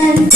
And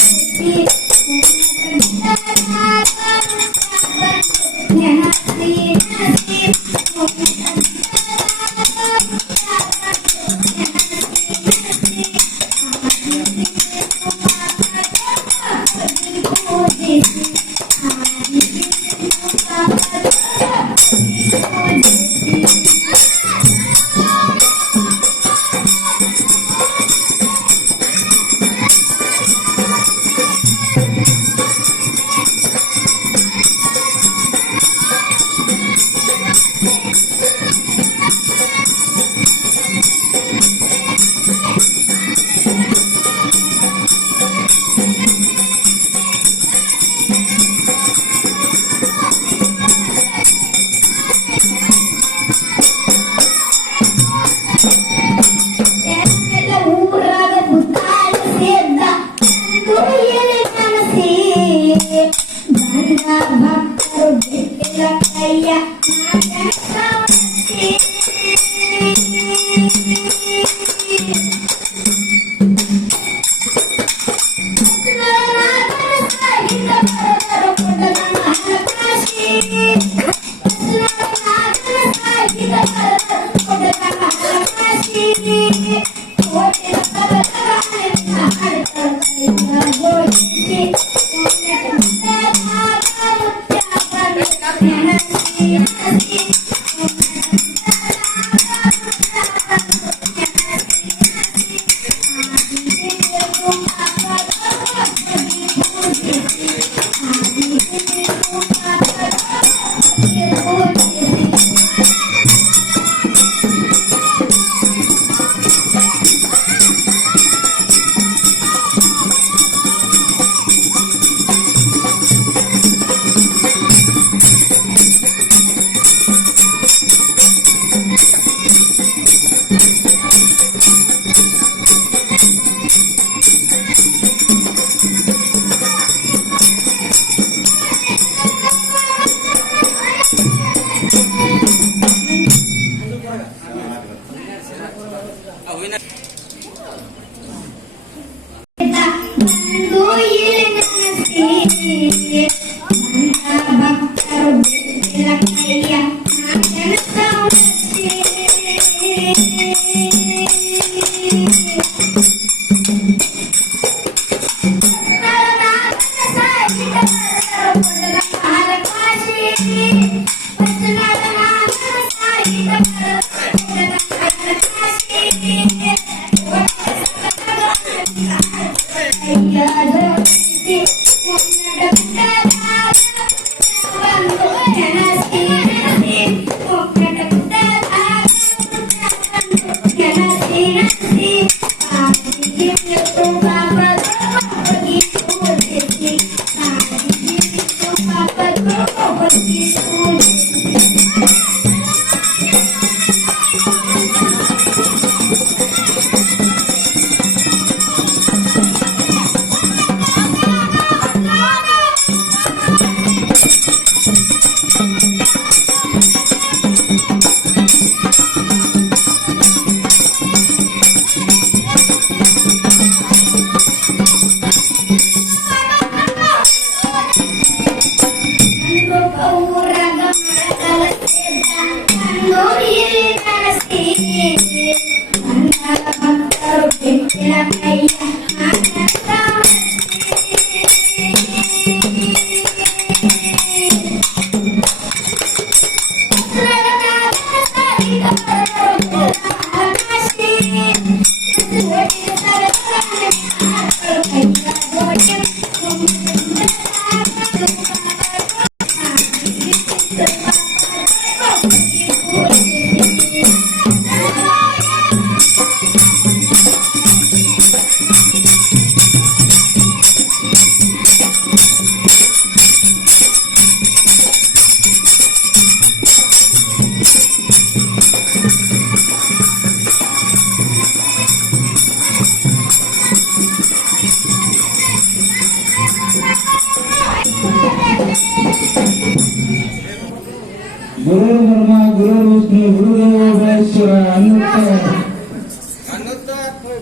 गुरु ब्रह्मा गुरु विष्णु गुरुदेव महेश्वर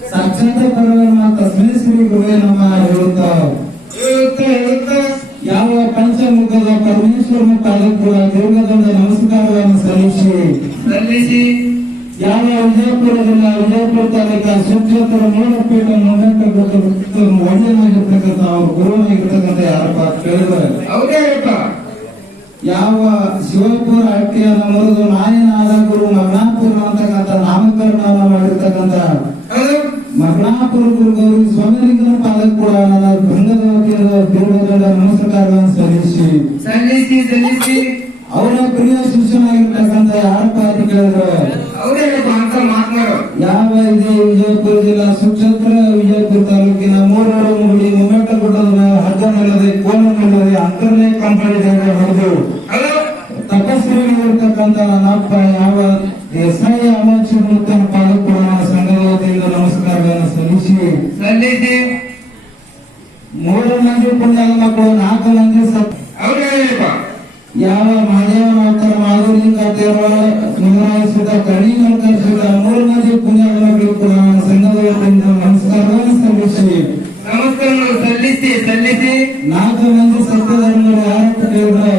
साक्षात परमात्मा तस्मै ಶ್ರೀ ಗುರುವೇ ನಮಃ ಹೇಳುತ್ತಾ ಯಾವ ಪಂಚಮುಖದ ಪರಮೇಶ್ವರನ ಪಾದಕ್ಕೂ ದೀರ್ಘದಂಡ ನಮಸ್ಕಾರವನ್ನು ಸಲ್ಲಿಸಿ ಯಾವ ವಿಜಯಪುರ ತಾಲೂಕ ಸುಕ್ಷೇತ್ರ ಮೂಲಪೀಠ ಒಳ್ಳೆಯನಾಗಿರ್ತಕ್ಕಂಥ ಅವ್ರ ಗುರುವನಾಗಿರ್ತಕ್ಕಂಥ ಯಾರಪ್ಪ ಕೇಳಿದರೆ ಅವರೇ ಯಾವ ಶಿವಪುರ ಹಟ್ಟಿಯನ್ನು ಮುರಿದು ನಾಯನಾದ ಗುರು ಮಗನಾಪುರ ಅಂತಕ್ಕಂಥ ನಾಮಕರಣವನ್ನು ಮಾಡಿರ್ತಕ್ಕಂಥ ಮಗನಾಪುರ ಗುರು ಗೌರಿ ಸ್ವಾಮಿಲಿಂಗನ ಪಾದಕ್ಕೆ ಕೂಡ ನನ್ನ ಭಂಗದ ವತಿಯಿಂದ ನಮಸ್ಕಾರಗಳನ್ನು ಸಲ್ಲಿಸಿ ಅವರ ಪ್ರಿಯ ಶಿಷ್ಯನಾಗಿರ್ತಕ್ಕಂಥ ಯಾರಪ್ಪ ಅಂತ ಕೇಳಿದ್ರು ಯಾವ ಇದೆ ವಿಜಯಪುರ ಜಿಲ್ಲಾ ಸುಕ್ಷೇತ್ರ ವಿಜಯಪುರ ತಾಲೂಕಿನ ಮೂರೂರು ಮುಗುಡಿ ಮುಮ್ಮಟ್ಟಗುಡ್ಡದ ಹಗ್ಗನಲ್ಲದೆ ಕೋಲನಲ್ಲದೆ ಅಂತರ್ನೇ ಕಂಪನಿ ಹೊಡೆದು ತಪಸ್ವಿಯಾಗಿರ್ತಕ್ಕಂಥ ನನ್ನಪ್ಪ ಯಾವ ಎಸ್ಐ ಅಮಾಕ್ಷ ಮುತ್ತನ ಪಾದಕ್ಕೆ ಕೂಡ ನನ್ನ ಸಂಘದ ವತಿಯಿಂದ ನಮಸ್ಕಾರಗಳನ್ನು ಸಲ್ಲಿಸಿ 3 ಮಂದಿ ಪುಣ್ಯದ ಮಕ್ಕಳು 4 ಮಂದಿ ಯಾವ ಮಹಾದೇವ ಮಾತರ ಮಾಧುಲಿಂಗ ತೇರವ ನಿಗರಾಯಿಸಿದ ಕಣಿ ನಲ್ಕರಿಸಿದ 3 ಮಂದಿ ಪುಣ್ಯದ ಮಕ್ಕಳು ಕೂಡ ನನ್ನ ಸಂಘದ ವತಿಯಿಂದ ನಮಸ್ಕಾರವನ್ನು ಸಲ್ಲಿಸಿ 4 ಮಂದಿ ಸತ್ಯಧರ್ಮರು ಯಾರಪ್ಪ ಕೇಳಿದ್ರು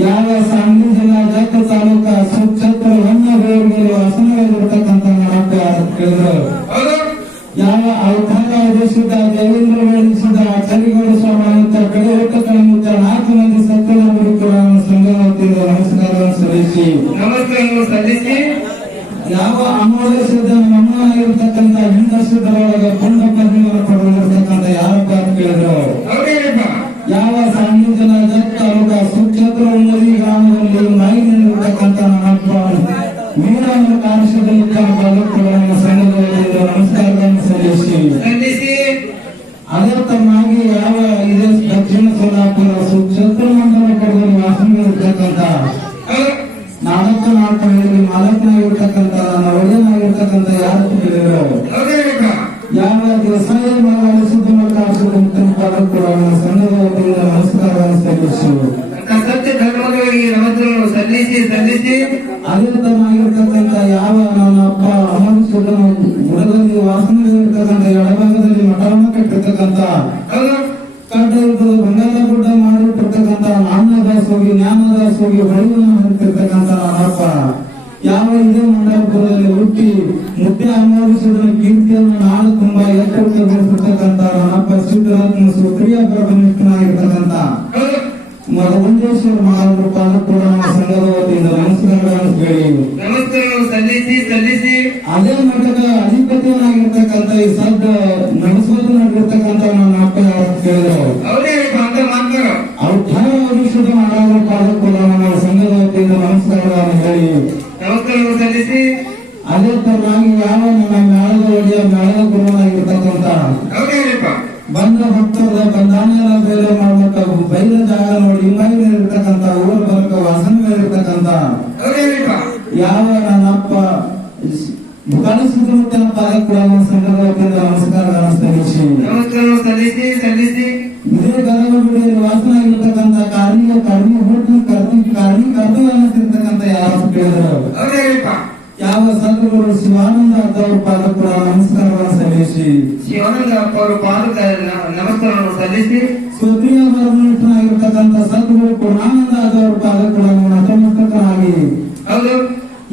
ಯಾವ ಸಾಂಗ್ಲಿ ಜಿಲ್ಲಾ ಜತ್ತ ತಾಲೂಕ ಸುಕ್ಷೇತ್ರ ವನ್ಯಗಳಿಗೆ ವಾಸನವಾಗಿರ್ತಕ್ಕಂಥ ನನ್ನಪ್ಪ ಯಾರಪ್ಪ ಕೇಳಿದ್ರು ಯಾವ ಅವತಾರ ಆದೇಶಿಸಿದ ದೇವೇಂದ್ರ ಹೇಳಿಸಿದ ಚರಿಗಳು ಸ್ವಾಮಿ ಅಂತ ಕಡೆ ಊಟ ಕಳೆಯುತ್ತ 4 ಮಂದಿ ಸತ್ಯಧರ್ಮರು ಕೂಡ ನನ್ನ ಸಂಘದ ವತಿಯಿಂದ ನಮಸ್ಕಾರವನ್ನು ಸಲ್ಲಿಸಿ ಯಾವ ಅಮೋಘ ಸಿದ್ಧ ಮಮ್ಮನಾಗಿರ್ತಕ್ಕಂಥ ಹಿಂದಸಿದ್ದರೊಳಗ ಪುಂಡ ಪದ್ಮವನ್ನು ಪಡೆದಿರ್ತಕ್ಕಂಥ ಯಾರಪ್ಪ ಅಂತ ಕೇಳಿದ್ರು ಯಾವ ಸಾಂಗ್ಲಿ ಜಿಲ್ಲಾ ಜತ್ತ ತಾಲೂಕ ಸುಕ್ಷೇತ್ರ ಮೂಲಿ ಗ್ರಾಮದಲ್ಲಿ ಮೈನಿರ್ತಕ್ಕಂಥ ನನ್ನಪ್ಪ ಮೀರಾಮ ಕಾಣಿಸದಲ್ಲಿ ನನ್ನ ಸಂಘದ ವತಿಯಿಂದ ನಮಸ್ಕಾರಗಳನ್ನು ಸಲ್ಲಿಸಿ ಅದೇ ತಮ್ಮಾಗಿ ಯಾವ ಇದೇ ದಕ್ಷಿಣ ಸೋಲಾಪುರ ಸುಕ್ಷೇತ್ರ ಮಂಡಲ ಪಡೆದಲ್ಲಿ ವಾಸನಿರ್ತಕ್ಕಂಥ 4 ಮಾಲಕನಾಗಿರ್ತಕ್ಕಂಥ ನನ್ನ ಒಡೆಯನಾಗಿರ್ತಕ್ಕಂಥ ಯಾರು ಕೇಳಿದ್ರು ಯಾವ ದೇಸಾಯಿ ಮಾಡಿಸಿದ ಮುತ್ತನ ಪಾದಕ್ಕೆ ಕೂಡ ನನ್ನ ಸಂಘದ ವತಿಯಿಂದ ನಮಸ್ಕಾರವನ್ನು ಸಲ್ಲಿಸಿ ಸತ್ಯ ಧರ್ಮಗಳಿಗೆ ನಮಸ್ಕಾರವನ್ನು ಸಲ್ಲಿಸಿ ಅದೇ ತಮ್ಮಾಗಿರ್ತಕ್ಕಂಥ ಯಾವ ನನ್ನ ಅಪ್ಪ ಅಮೃತನ ಬುಡದಲ್ಲಿ ವಾಸನೆಗಳಿರ್ತಕ್ಕಂಥ ಎಡಭಾಗದಲ್ಲಿ ಮಠವನ್ನು ಕಟ್ಟಿರ್ತಕ್ಕಂಥ ಕಟ್ಟಿರ್ತದ ಬಂಗಾರಗುಡ್ಡ ಮಾಡಿರ್ತಕ್ಕಂಥ ಜ್ಞಾನದಾಸೋಗಿ ಹೊಳೆಯನ್ನು ಹರಿತಿರ್ತಕ್ಕಂಥ ನನ್ನಪ್ಪ ಯಾವ ಇದೇ ಮಂಡಲಪುರದಲ್ಲಿ ಹುಟ್ಟಿ ಮುದ್ದೆ ಅಮೋಘಿಸಿದ ಕೀರ್ತಿಯನ್ನು ನಾಡು ತುಂಬಾ ಎತ್ತರಗೊಳಿಸಿರ್ತಕ್ಕಂಥ ನನ್ನಪ್ಪ ಸಿದ್ದರಾತ್ಮ ಸುಪ್ರಿಯ ಬ್ರಹ್ಮನಿಷ್ಠನಾಗಿರ್ತಕ್ಕಂಥ ಮಧುವಂದೇಶ್ವರ ಮಹಾರಾಜರ ಪಾದಕ್ಕೆ ಕೂಡ ನಮ್ಮ ಸಂಘದ ವತಿಯಿಂದ ನಮಸ್ಕಾರಗಳನ್ನು ಸಲ್ಲಿಸಿ ಅದೇ ಮಠದ ಅಧಿಪತಿಯನ್ನಾಗಿರ್ತಕ್ಕಂಥ ಈ ಸದ್ದ ನಡೆಸೋದನ್ನಾಗಿರ್ತಕ್ಕಂಥ ನನ್ನ ಅಪ್ಪ ಯಾರು ಕೇಳಿದ್ರು ಅವತಾರ ವರಿಷ್ಠದ ಮಹಾರಾಜರ ಪಾದಕ್ಕೆ ಕೂಡ ನಮ್ಮ ಸಂಘದ ವತಿಯಿಂದ ನಮಸ್ಕಾರಗಳನ್ನು ಸಲ್ಲಿಸಿ ಅದೇ ತರನಾಗಿ ಯಾವ ನನ್ನ ಮೇಳದ ಒಡೆಯ ಮೇಳದ ಗುರುವನಾಗಿರ್ತಕ್ಕಂಥ ಬಂದ ಭಕ್ತರದ ಬಂಧಾನೆಲ್ಲ ಬೇರೆ ಮಾಡ್ಬೇಕು ಬೈದ ಜಾಗ ನೋಡಿ ಹಿಂಗಾಗಿ ಇರ್ತಕ್ಕಂಥ ಊರ ಬರಕ ವಾಸನೆ ಇರ್ತಕ್ಕಂಥ ಯಾವ ನನ್ನಪ್ಪ ಕಳಿಸಿದ ಮುತ್ತನ ಪಾದಕ್ಕೆ ಕೂಡ ನನ್ನ ಸಂಘದ ವತಿಯಿಂದ ನಮಸ್ಕಾರಗಳನ್ನು ಸಲ್ಲಿಸಿ ಇದೇ ಗದಗಗುಡಿಯಲ್ಲಿ ವಾಸನಾಗಿರ್ತಕ್ಕಂಥ ಕರ್ತವ್ಯತಿರ್ತಕ್ಕಂಥ ಯಾರು ಕೇಳಿದ್ರು ಯಾವ ಸದ್ಗುರು ಶಿವಾನಂದ ಅವ್ರ ಪಾದಕ್ಕೆ ಕೂಡ ನಮಸ್ಕಾರಗಳನ್ನು ಸಲ್ಲಿಸಿ ಶಿವಾನಂದ ಅವರ ಪಾದಕ್ಕೆ ನಮಸ್ಕಾರವನ್ನು ಸಲ್ಲಿಸಿ ಸುಪ್ರಿಯ ಬ್ರಹ್ಮನಿಷ್ಠನಾಗಿರ್ತಕ್ಕಂಥ ಸದ್ಗುರು ಪೂರ್ಣಾನಂದ ಅವ್ರ ಪಾದಕ್ಕೆ ಕೂಡ ನತಮಸ್ತಕನಾಗಿ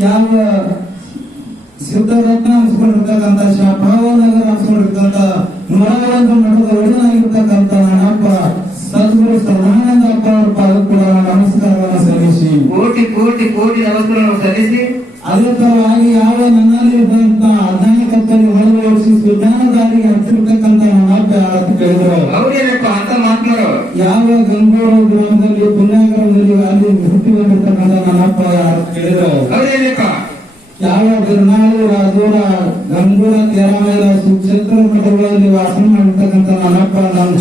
ಯಾವ ಸಿದ್ಧರತ್ನ ಅನ್ಸ್ಕೊಂಡಿರ್ತಕ್ಕಂಥ ಶಾಪನಗರ ಅನ್ಸ್ಕೊಂಡಿರ್ತಕ್ಕಂಥ 101 ಮಠದ ಒಡೆಯನಾಗಿರ್ತಕ್ಕಂಥ ನನ್ನಪ್ಪ ಸದ್ಗುರು ಸರ್ವಾನಂದ ಅಪ್ಪ ಅವ್ರ ಪಾದಕ್ಕೆ ಕೂಡ ನಮಸ್ಕಾರವನ್ನು ಸಲ್ಲಿಸಿ ಕೋಟಿ ನಮಸ್ಕಾರವನ್ನು ಸಲ್ಲಿಸಿ ಅದೇ ತರವಾಗಿ ಯಾವ ನನ್ನಲ್ಲಿ ಅಜ್ಞಾನ ಕತ್ತಲ್ಲಿ ಹೊರಗೋಡಿಸಿ ಸುಜ್ಞಾನ ದಾರಿಗೆ ಹತ್ತಿರ್ತಕ್ಕಂಥ ನನ್ನಪ್ಪ ಯಾರು ಕೇಳಿದ್ರು ಯಾವ ಗಂಗೂರು ಗ್ರಾಮದಲ್ಲಿ ಪುಣ್ಯಗ್ರಾಮದಲ್ಲಿ ಅಲ್ಲಿ ಹುಟ್ಟಿ ಬಂದಿರ್ತಕ್ಕಂಥ ನನ್ನಪ್ಪ ಯಾರು ಕೇಳಿದ್ರು ಯಾವ ಬಿರ್ನಾಳು ರಾಜೂರ ಗಂಗೂರ ತೇರಾಮೇಲ ಸುಕ್ಷೇತ್ರ ಮಠಗಳಲ್ಲಿ ವಾಸನೆ ಮಾಡಿರ್ತಕ್ಕಂಥ ನನ್ನಪ್ಪ ನನ್ನ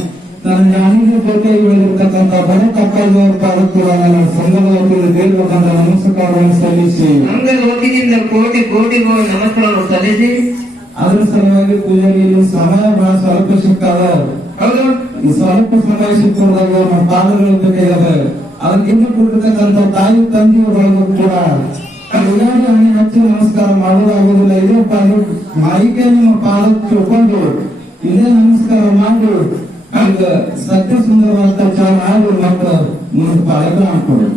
ಜ್ಞಾನಿಗೆ ಜೊತೆ ಹೇಳಿರ್ತಕ್ಕಂಥ ಬಡ ತಪ್ಪಾಗಿಯವ್ರ ಪಾದಕ್ಕೆ ನನ್ನ ಸಂಘದ ವತಿಯಿಂದ ದೇವರನ್ನ ನಮಸ್ಕಾರವನ್ನು ಸಲ್ಲಿಸಿ ಕೋಟಿ ನಮಸ್ಕಾರವನ್ನು ಸಲ್ಲಿಸಿ ಅದ್ರ ಸಲುವಾಗಿ ಪೂಜೆಗೆ ಸಮಯ ಬಹಳ ಸ್ವಲ್ಪ ಸಿಕ್ಕಾದ ಈ ಸ್ವಲ್ಪ ಸಮಯ ಸಿಕ್ಕೋದಾಗ ನಮ್ಮ ಪಾದಗಳ ಬೇಕಾಗಿದೆ ಅದಕ್ಕಿಂತ ಕೊಟ್ಟಿರ್ತಕ್ಕಂಥ ತಾಯಿ ತಂದೆಯವರಿಗೂ ಕೂಡ ಹಣಿ ಹಚ್ಚಿ ನಮಸ್ಕಾರ ಮಾಡೋದಾಗುದಿಲ್ಲ ಇದೇ ಮಾಯಿಕೆ ನಿಮ್ಮ ಪಾದಕ್ಕೆ ತಿಳ್ಕೊಂಡು ಇದೇ ನಮಸ್ಕಾರ ಮಾಡಿ ಈಗ ಸತ್ಯ ಸುಂದರವಾದ ಚಾಲ ಮಾಡಿ ಮಕ್ಕಳು ಮುಂದೆ ಪಾಲಕ ಅನ್ಕೊಡು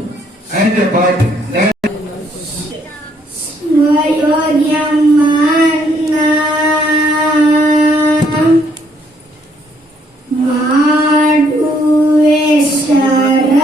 ಮಾಡುವೆ ಶರಣ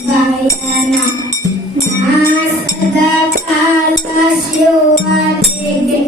ಭಯನ ನಾ ಸದಾ ಕಾಲ ಶಿವನಿಗೆ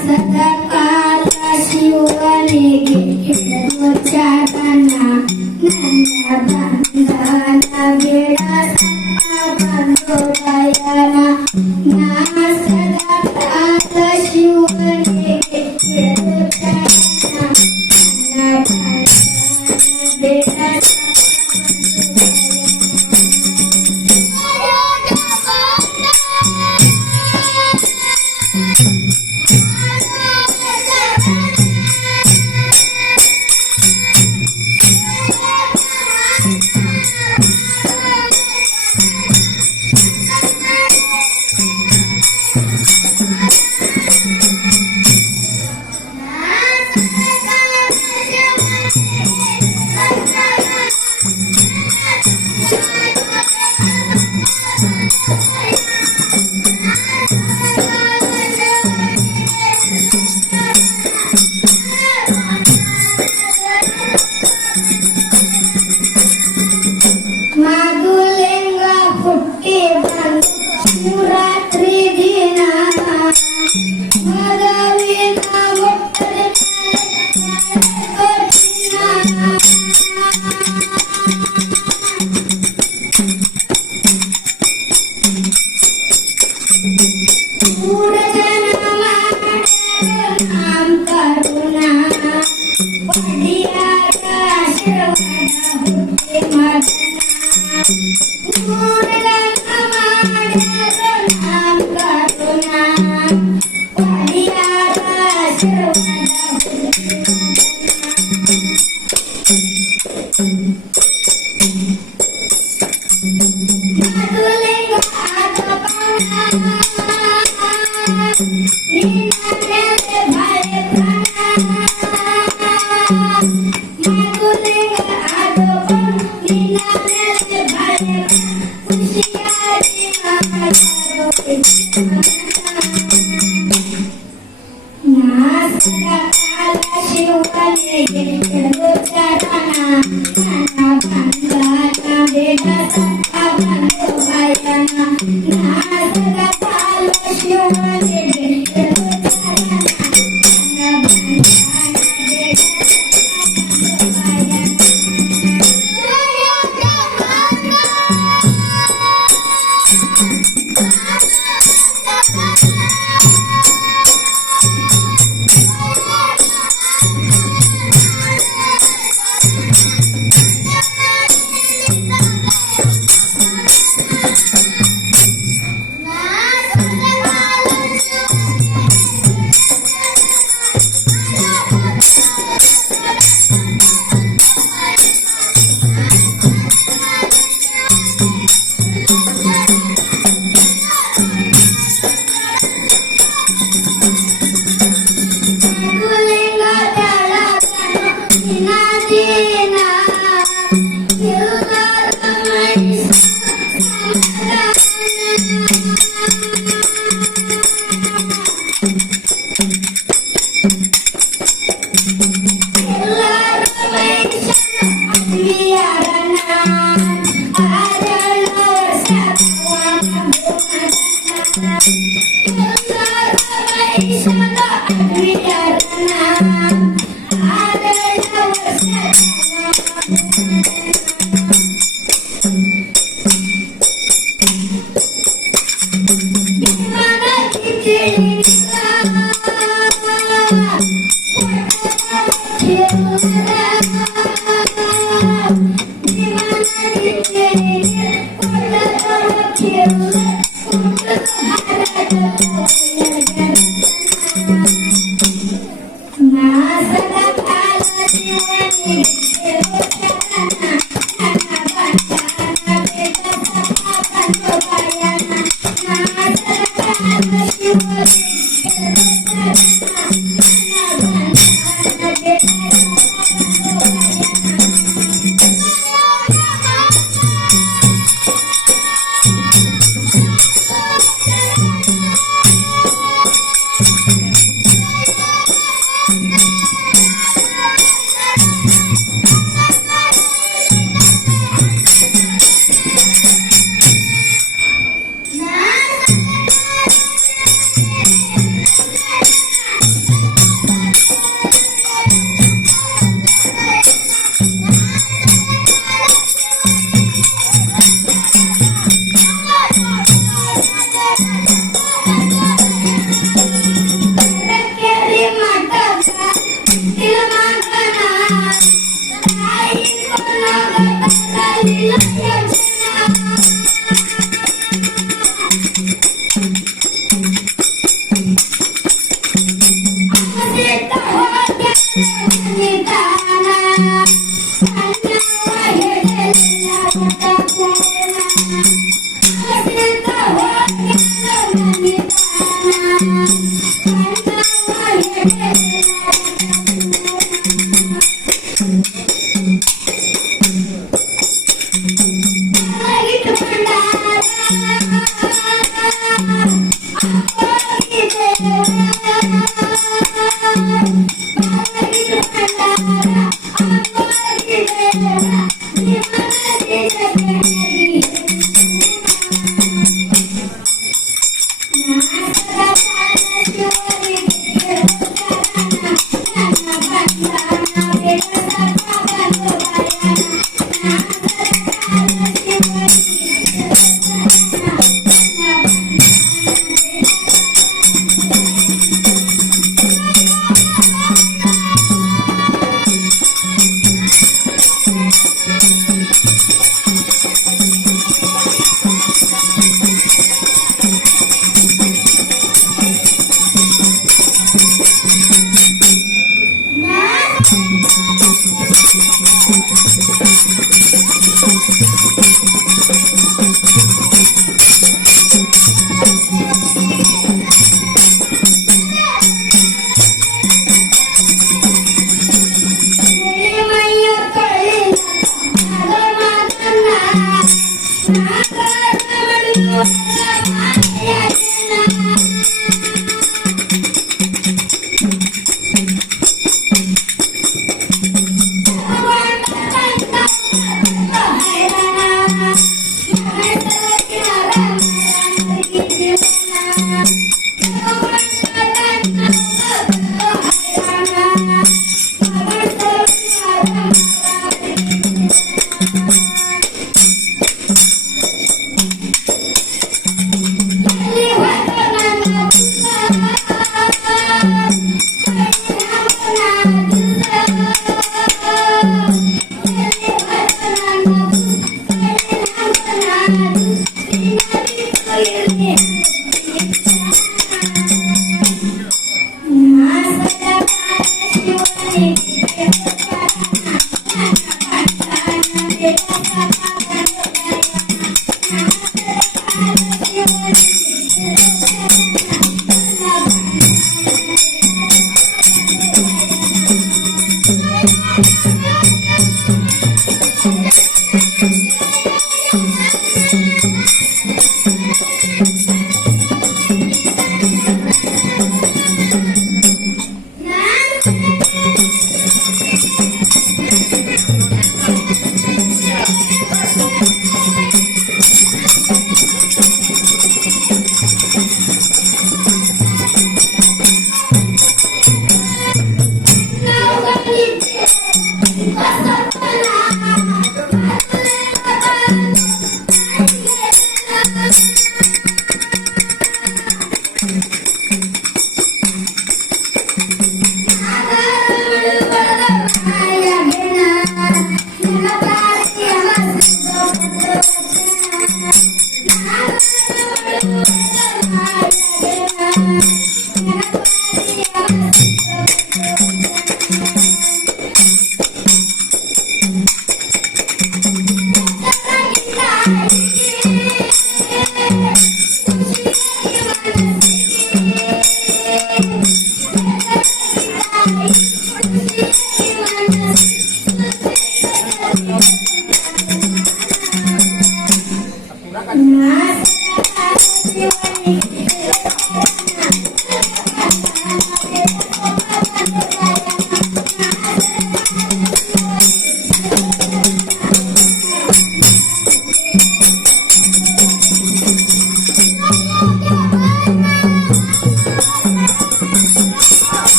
ಸದಾ ಕಾಲ ಶಿವನಿಗೆ ಹಿಡಿದು ಚಾರಣ ನನ್ನ ಬಂಧನ ಬಿಡಸಪ್ಪ ಬಂಧು ಭಯನ ನಾ ಸದಾ ಕಾಲ ಶಿವನಿಗೆ ಹಿಡಿದು ಚಾರಣ ನನ್ನ ಬಂಧನ ಬಿಡಸಪ್ಪ ಶಿವರಾತ್ರಿ ದಿನ ಮದವಿನ ಮುಟ್ಟದೆ ಮೂಢ ಜನ ನಾಮ ಕರುಣಾ ಪಡಿಯಾಗ ಆಶೀರ್ವಾದ ಹುಟ್ಟಿ ಮದನ ಮೂಢ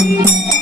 Thank you.